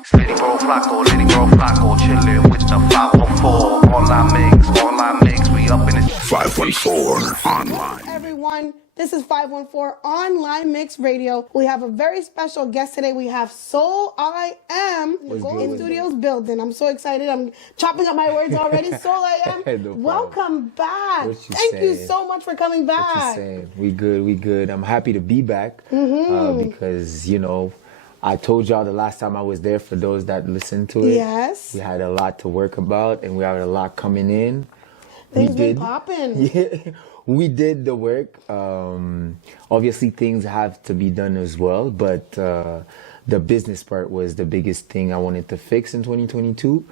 Lady bro Flacco, chillin' with the 514 online mix, we up in this 514 online. Everyone, this is 514 Online Mix Radio. We have a very special guest today. We have souliam in Studios building. I'm so excited. I'm chopping up my words already. souliam, No welcome back. Thank you so much for coming back. What you saying? We good. I'm happy to be back because, you know, I told y'all the last time I was there, for those that listened to it. Yes. We had a lot to work about and we had a lot coming in. Things been popping. Yeah, we did the work. Obviously, things have to be done as well, but the business part was the biggest thing I wanted to fix in 2022.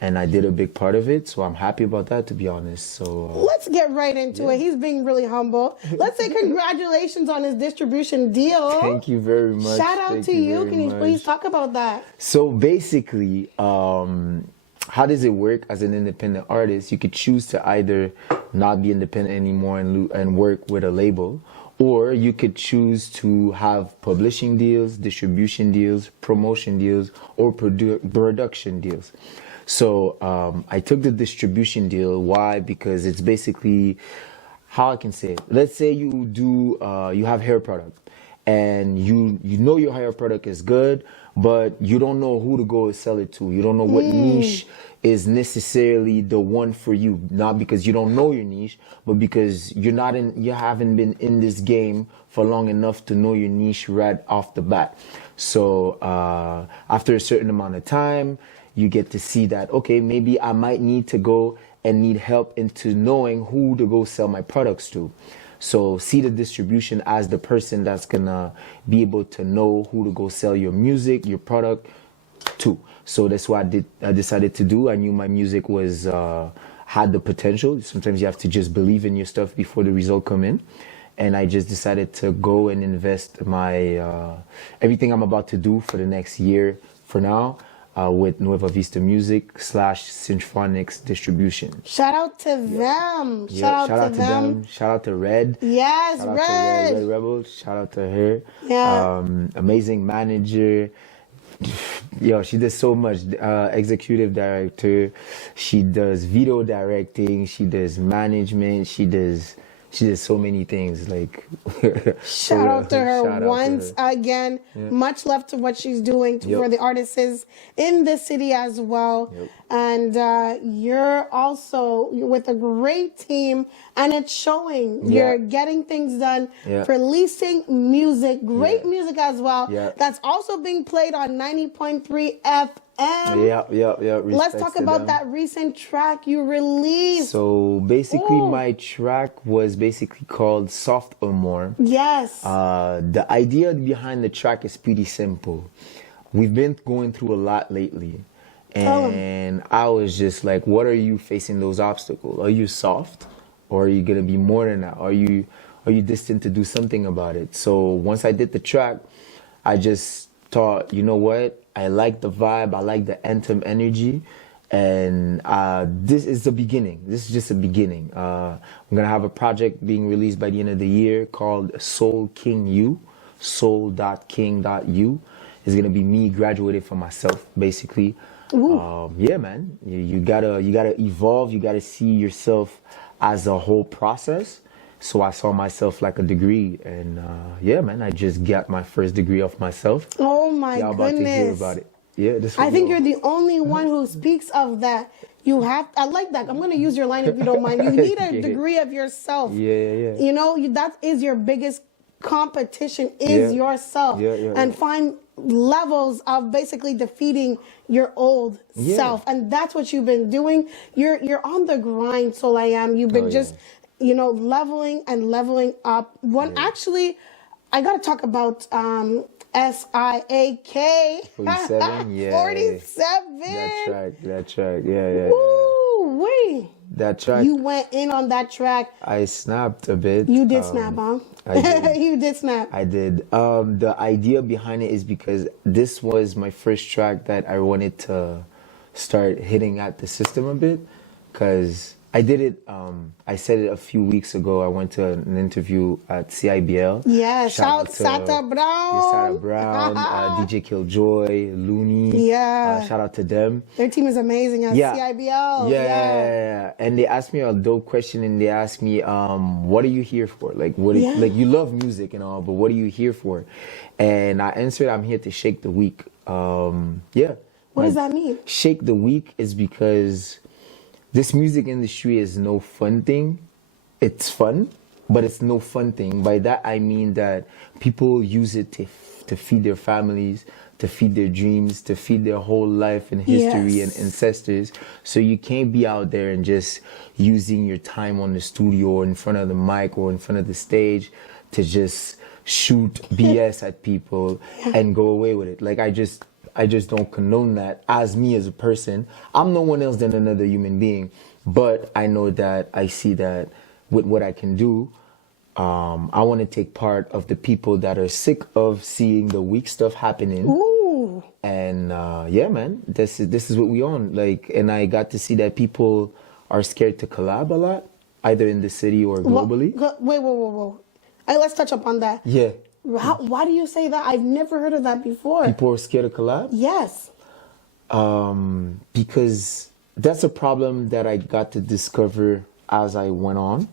And I did a big part of it, so I'm happy about that, to be honest. So let's get right into it. He's being really humble. Let's say congratulations on his distribution deal. Thank you very much. Shout out to you. Can you please talk about that? So basically, how does it work as an independent artist? You could choose to either not be independent anymore and work with a label, or you could choose to have publishing deals, distribution deals, promotion deals, or production deals. So I took the distribution deal. Why? Because it's basically, how I can say it. Let's say you do, you have hair product, and you know your hair product is good, but you don't know who to go and sell it to. You don't know what niche is necessarily the one for you. Not because you don't know your niche, but because you haven't been in this game for long enough to know your niche right off the bat. So after a certain amount of time, you get to see that, okay, maybe I might need to go and need help into knowing who to go sell my products to. So see the distribution as the person that's gonna be able to know who to go sell your music, your product to. So that's what I decided to do. I knew my music was had the potential. Sometimes you have to just believe in your stuff before the result come in. And I just decided to go and invest my everything I'm about to do for the next year for now. With Nueva Vista Music / Synchronix Distribution. Shout out to them. Yeah, shout out to them. Shout out to Red. Yes, shout out Red. To Red Rebel. Shout out to her. Yeah. Amazing manager. Yo, she does so much. Executive director. She does video directing. She does management. She does so many things. Like shout out to her once again. Yeah. Much love to what she's doing for the artists in the city as well. Yep. And you're with a great team, and it's showing. You're getting things done, releasing music, great music as well. That's also being played on 90.3 FM. Let's talk about that recent track you released. So basically, my track was basically called Soft or More. Yes. The idea behind the track is pretty simple. We've been going through a lot lately. And I was just like, what are you facing those obstacles? Are you soft? Or are you going to be more than that? Are you destined to do something about it? So once I did the track, I just thought, you know what? I like the vibe. I like the anthem energy. And this is the beginning. This is just a beginning. I'm going to have a project being released by the end of the year called Soul King U. Soul.king.u. It's going to be me graduated from myself, basically. Yeah, man. You gotta evolve. You gotta see yourself as a whole process. So I saw myself like a degree, and yeah, man. I just got my first degree of myself. Oh my goodness! About to hear about it. Yeah, I think you're the only one who speaks of that. You have. I like that. I'm gonna use your line if you don't mind. You need a degree of yourself. Yeah. You know, that is your biggest competition is yourself, and find levels of basically defeating your old self, and that's what you've been doing. You're on the grind, souliam. You've been leveling and leveling up. Actually, I gotta talk about SIAK 47. Yeah, 47. That track. Yeah. Ooh, wait. That track. You went in on that track. I snapped a bit. You did snap, huh? I did. You did snap. I did. The idea behind it is because this was my first track that I wanted to start hitting at the system a bit, because I did it. I said it a few weeks ago. I went to an interview at CIBL. Yeah, shout to Sata Brown. Sata Brown, DJ Killjoy, Looney. Yeah. Shout out to them. Their team is amazing at CIBL. Yeah. And they asked me a dope question, and they asked me, "What are you here for? Like, like you love music and all, but what are you here for?" And I answered, "I'm here to shake the week." What does that mean? Shake the week is because this music industry is no fun thing. It's fun, but it's no fun thing. By that, I mean that people use it to feed their families, to feed their dreams, to feed their whole life and history and ancestors. So you can't be out there and just using your time on the studio or in front of the mic or in front of the stage to just shoot BS at people and go away with it. Like, I just don't condone that as me as a person. I'm no one else than another human being, but I know that I see that with what I can do, I want to take part of the people that are sick of seeing the weak stuff happening. Ooh. And yeah, man, this is what we on. Like, and I got to see that people are scared to collab a lot, either in the city or globally. Wait, whoa. Let's touch upon that. Yeah. Why do you say that? I've never heard of that before. People are scared to collab? Yes. Because that's a problem that I got to discover as I went on.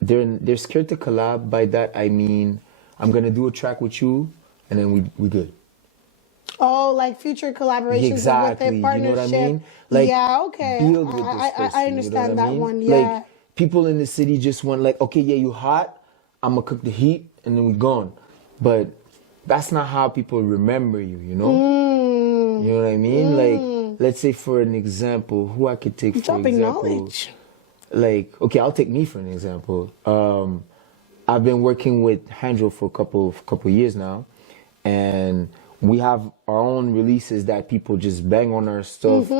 They're scared to collab. By that I mean, I'm gonna do a track with you, and then we good. Oh, like future collaborations Exactly. with a partnership. You know what I mean? Like, yeah, okay. build with this person, I understand you know what that I mean? one. Yeah. Like, people in the city just want, like, okay, yeah, you hot, I'm gonna cook the heat, and then we gone. But that's not how people remember you, you know? You know what I mean? Like, let's say for an example, who I could take for Dropping example. knowledge. Like, okay, I'll take me for an example. I've been working with Handro for a couple years now, and we have our own releases that people just bang on our stuff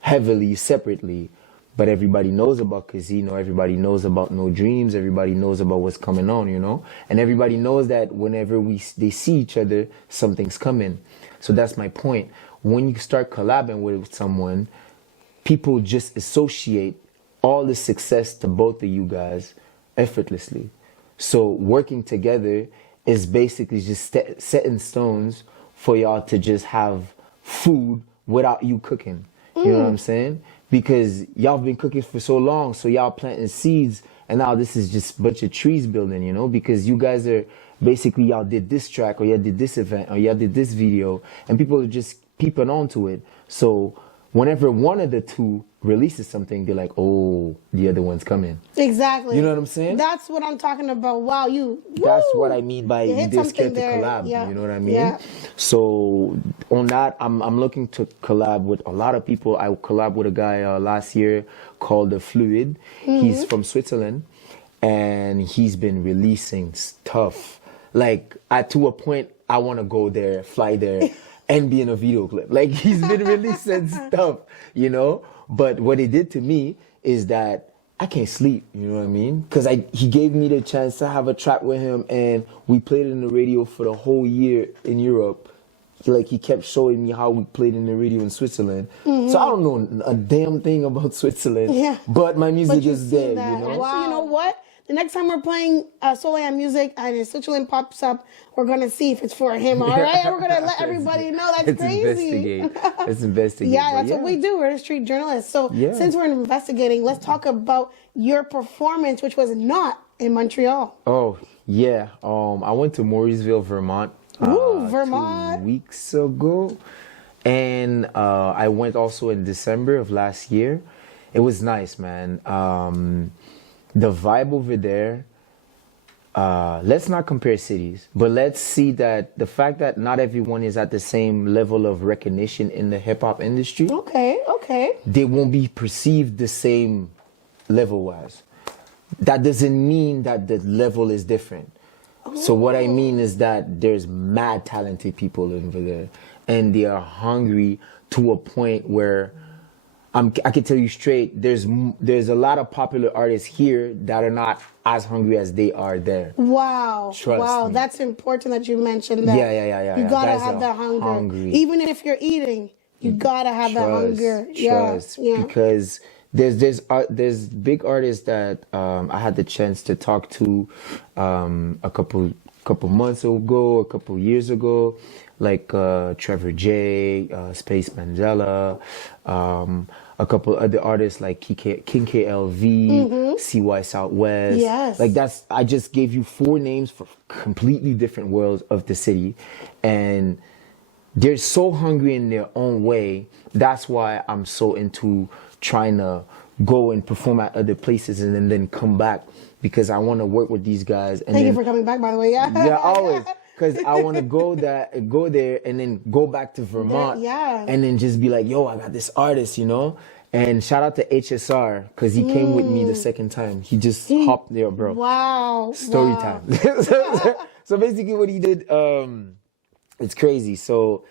heavily, separately. But everybody knows about Casino, everybody knows about No Dreams, everybody knows about what's coming on, you know? And everybody knows that whenever they see each other, something's coming. So that's my point. When you start collabing with someone, people just associate all the success to both of you guys effortlessly. So working together is basically just setting stones for y'all to just have food without you cooking. You know what I'm saying? Because y'all been cooking for so long, so y'all planting seeds, and now this is just a bunch of trees building, you know? Because you guys are basically, y'all did this track, or y'all did this event, or y'all did this video, and people are just peeping onto it. So whenever one of the two releases something, they're like, oh, the other one's coming. Exactly. You know what I'm saying? That's what I'm talking about. Wow, That's what I mean by You hit they're scared something to there. collab. Yeah. You know what I mean? Yeah. So on that, I'm looking to collab with a lot of people. I collab with a guy last year called The Fluid. He's from Switzerland, and he's been releasing stuff. Like, to a point, I want to go there, fly there, and be in a video clip. Like, he's been releasing stuff, you know? But what it did to me is that I can't sleep, you know what I mean? Because he gave me the chance to have a track with him, and we played it in the radio for the whole year in Europe. Like, he kept showing me how we played in the radio in Switzerland. So I don't know a damn thing about Switzerland, but my music is there, you know? Wow. So you know what? The next time we're playing souliam music and Switzerland pops up, we're going to see if it's for him, all right? We're going to let everybody know. That's crazy. Let's investigate. Yeah, that's what we do. We're street journalists. So since we're investigating, let's talk about your performance, which was not in Montreal. Oh, yeah. I went to Mauriceville, Vermont. Vermont. 2 weeks ago. And I went also in December of last year. It was nice, man. The vibe over there, let's not compare cities, but let's see that the fact that not everyone is at the same level of recognition in the hip-hop industry. Okay. They won't be perceived the same level-wise. That doesn't mean that the level is different. So what I mean is that there's mad talented people over there, and they are hungry to a point where I can tell you straight, there's a lot of popular artists here that are not as hungry as they are there. Wow. Trust me. That's important that you mentioned that. Yeah. You gotta have that hunger. Even if you're eating, You gotta have that hunger. Trust, Yeah. because there's big artists that I had the chance to talk to a couple months ago, a couple years ago, like Trevor J, Space Mandela, a couple other artists like King KLV, CY Southwest. Yes. Like I just gave you 4 names for completely different worlds of the city, and they're so hungry in their own way. That's why I'm so into trying to go and perform at other places and then come back, because I want to work with these guys. And Thank you for coming back, by the way. Yeah, always. Because I want to go there and then go back to Vermont. Yeah. And then just be like, yo, I got this artist, you know? And shout out to HSR, because he came with me the second time. He just hopped there, bro. Wow. Story time. So basically what he did, it's crazy. So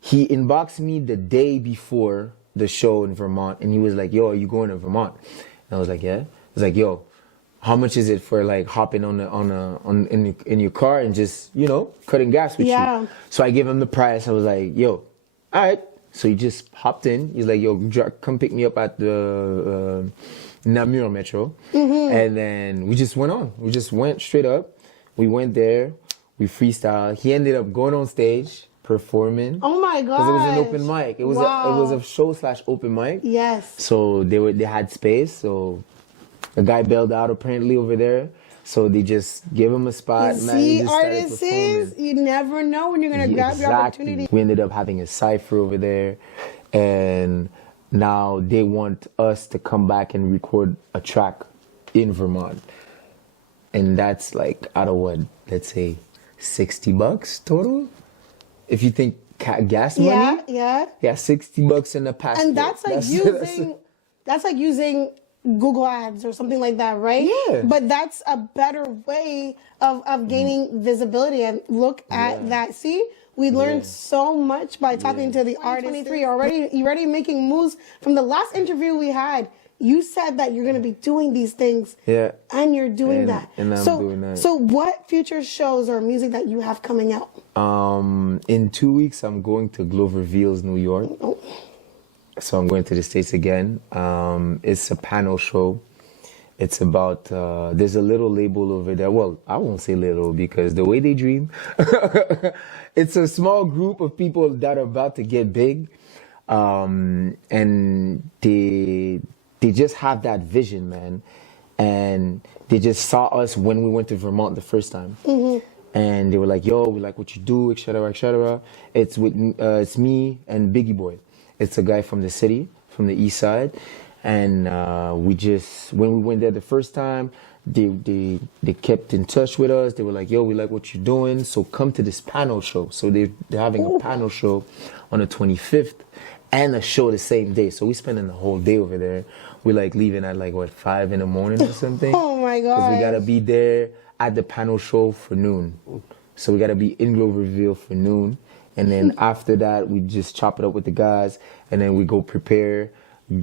he inboxed me the day before the show in Vermont, and he was like, yo, are you going to Vermont? And I was like, yeah. He was like, yo, how much is it for like hopping in your car and just, you know, cutting gas with you? So I gave him the price. I was like, yo, all right. So he just hopped in. He's like, yo, come pick me up at the Namur Metro. And then we just went on. We just went straight up. We went there. We freestyled. He ended up going on stage, performing. Oh my god! Because it was an open mic. It was a show / open mic. Yes. So they had space. So the guy bailed out apparently over there. So they just gave him a spot. You see, artists, you never know when you're gonna grab your opportunity. We ended up having a cypher over there, and now they want us to come back and record a track in Vermont, and that's like out of what, let's say, $60 total. If you think gas money, yeah, $60 in the past. And that's like that's like using Google Ads or something like that, right? Yeah. But that's a better way of gaining visibility. And look at that. See, we learned so much by talking to the artist. 23, you're already making moves. From the last interview we had, you said that you're going to be doing these things. Yeah. And you're doing that. And I'm doing that. So what future shows or music that you have coming out? In 2 weeks, I'm going to Gloverville's, New York. Oh. So I'm going to the States again. It's a panel show. It's about, there's a little label over there. Well, I won't say little, because the way they dream, it's a small group of people that are about to get big. And they just have that vision, man. And they just saw us when we went to Vermont the first time. And they were like, yo, we like what you do, etc., etc. It's me and Biggie Boy. It's a guy from the city, from the east side. And when we went there the first time, they kept in touch with us. They were like, yo, we like what you're doing, so come to this panel show. So they're having a panel show on the 25th and a show the same day. So we spending the whole day over there. We like leaving at like, what, 5 in the morning or something? Oh my God. Because we got to be there at the panel show for noon. So we got to be in Gloverville for noon. And then after that, we just chop it up with the guys, and then we go prepare,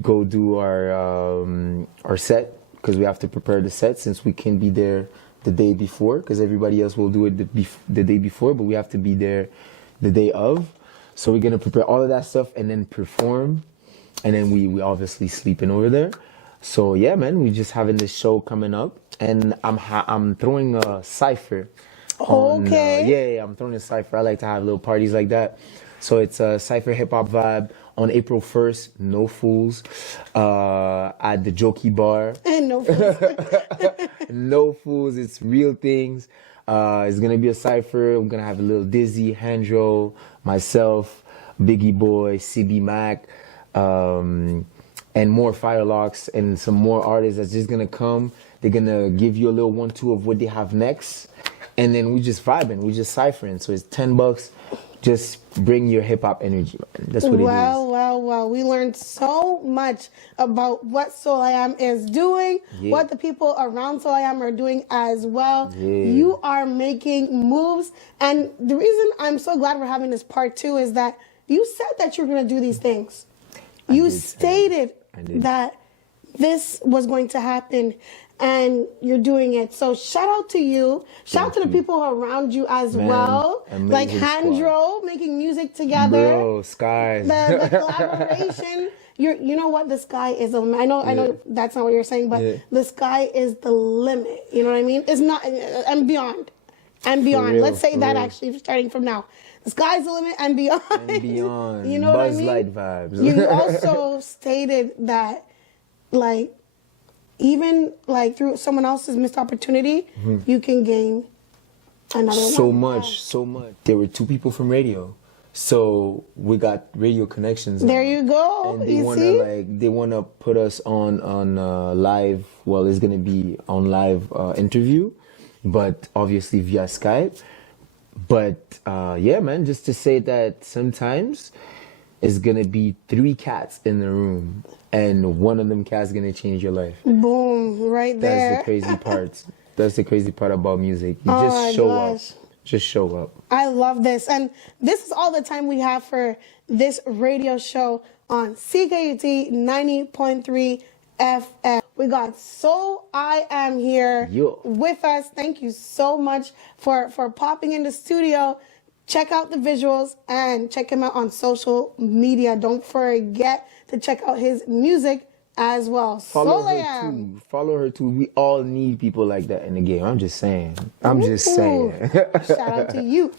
go do our set, because we have to prepare the set since we can't be there the day before, because everybody else will do it the day before, but we have to be there the day of. So we're going to prepare all of that stuff and then perform, and then we obviously sleeping over there. So yeah, man, we just having this show coming up, and I'm throwing a cypher. Okay. Yeah, I'm throwing a cypher. I like to have little parties like that. So it's a cypher hip hop vibe on April 1st. No Fools at the Jokey Bar. And no fools. No Fools. It's real things. It's gonna be a cypher. We're gonna have a little Dizzy, Handro, myself, Biggie Boy, CB Mac, and more Firelocks and some more artists that's just gonna come. They're gonna give you a little 1-2 of what they have next. And then we just vibing, we just ciphering. So it's $10. Just bring your hip hop energy, man. That's what it is. Wow. We learned so much about what souliam is doing, what the people around souliam are doing as well. You are making moves. And the reason I'm so glad we're having this part 2 is that you said that you're going to do these things. You stated that this was going to happen. and you're doing it. So shout out to you. Shout out to the people around you as well. Like Handro making music together. Bro, skies. The collaboration. You know what? The sky is the limit. I know that's not what you're saying, but the sky is the limit. You know what I mean? It's not, and beyond. And beyond. Real, Let's say that actually starting from now. The sky's the limit and beyond. And beyond. You know what I mean? Buzz Light vibes. You also stated that, like, even like through someone else's missed opportunity, you can gain another so one. So much. There were 2 people from radio. So we got radio connections. There now. you go. And they wanna put us on live. Well, it's gonna be on live interview, but obviously via Skype. But yeah, man, just to say that sometimes it's gonna be 3 cats in the room, and one of them cats gonna change your life. Boom, right there. That's the crazy part. That's the crazy part about music. You just show up. Just show up. I love this. And this is all the time we have for this radio show on CKUT 90.3 FM. We got So I Am here with us. Thank you so much for popping in the studio. Check out the visuals and check him out on social media. Don't forget to check out his music as well. Follow her too. Follow her too. We all need people like that in the game. I'm just saying. I'm just saying. Shout out to you.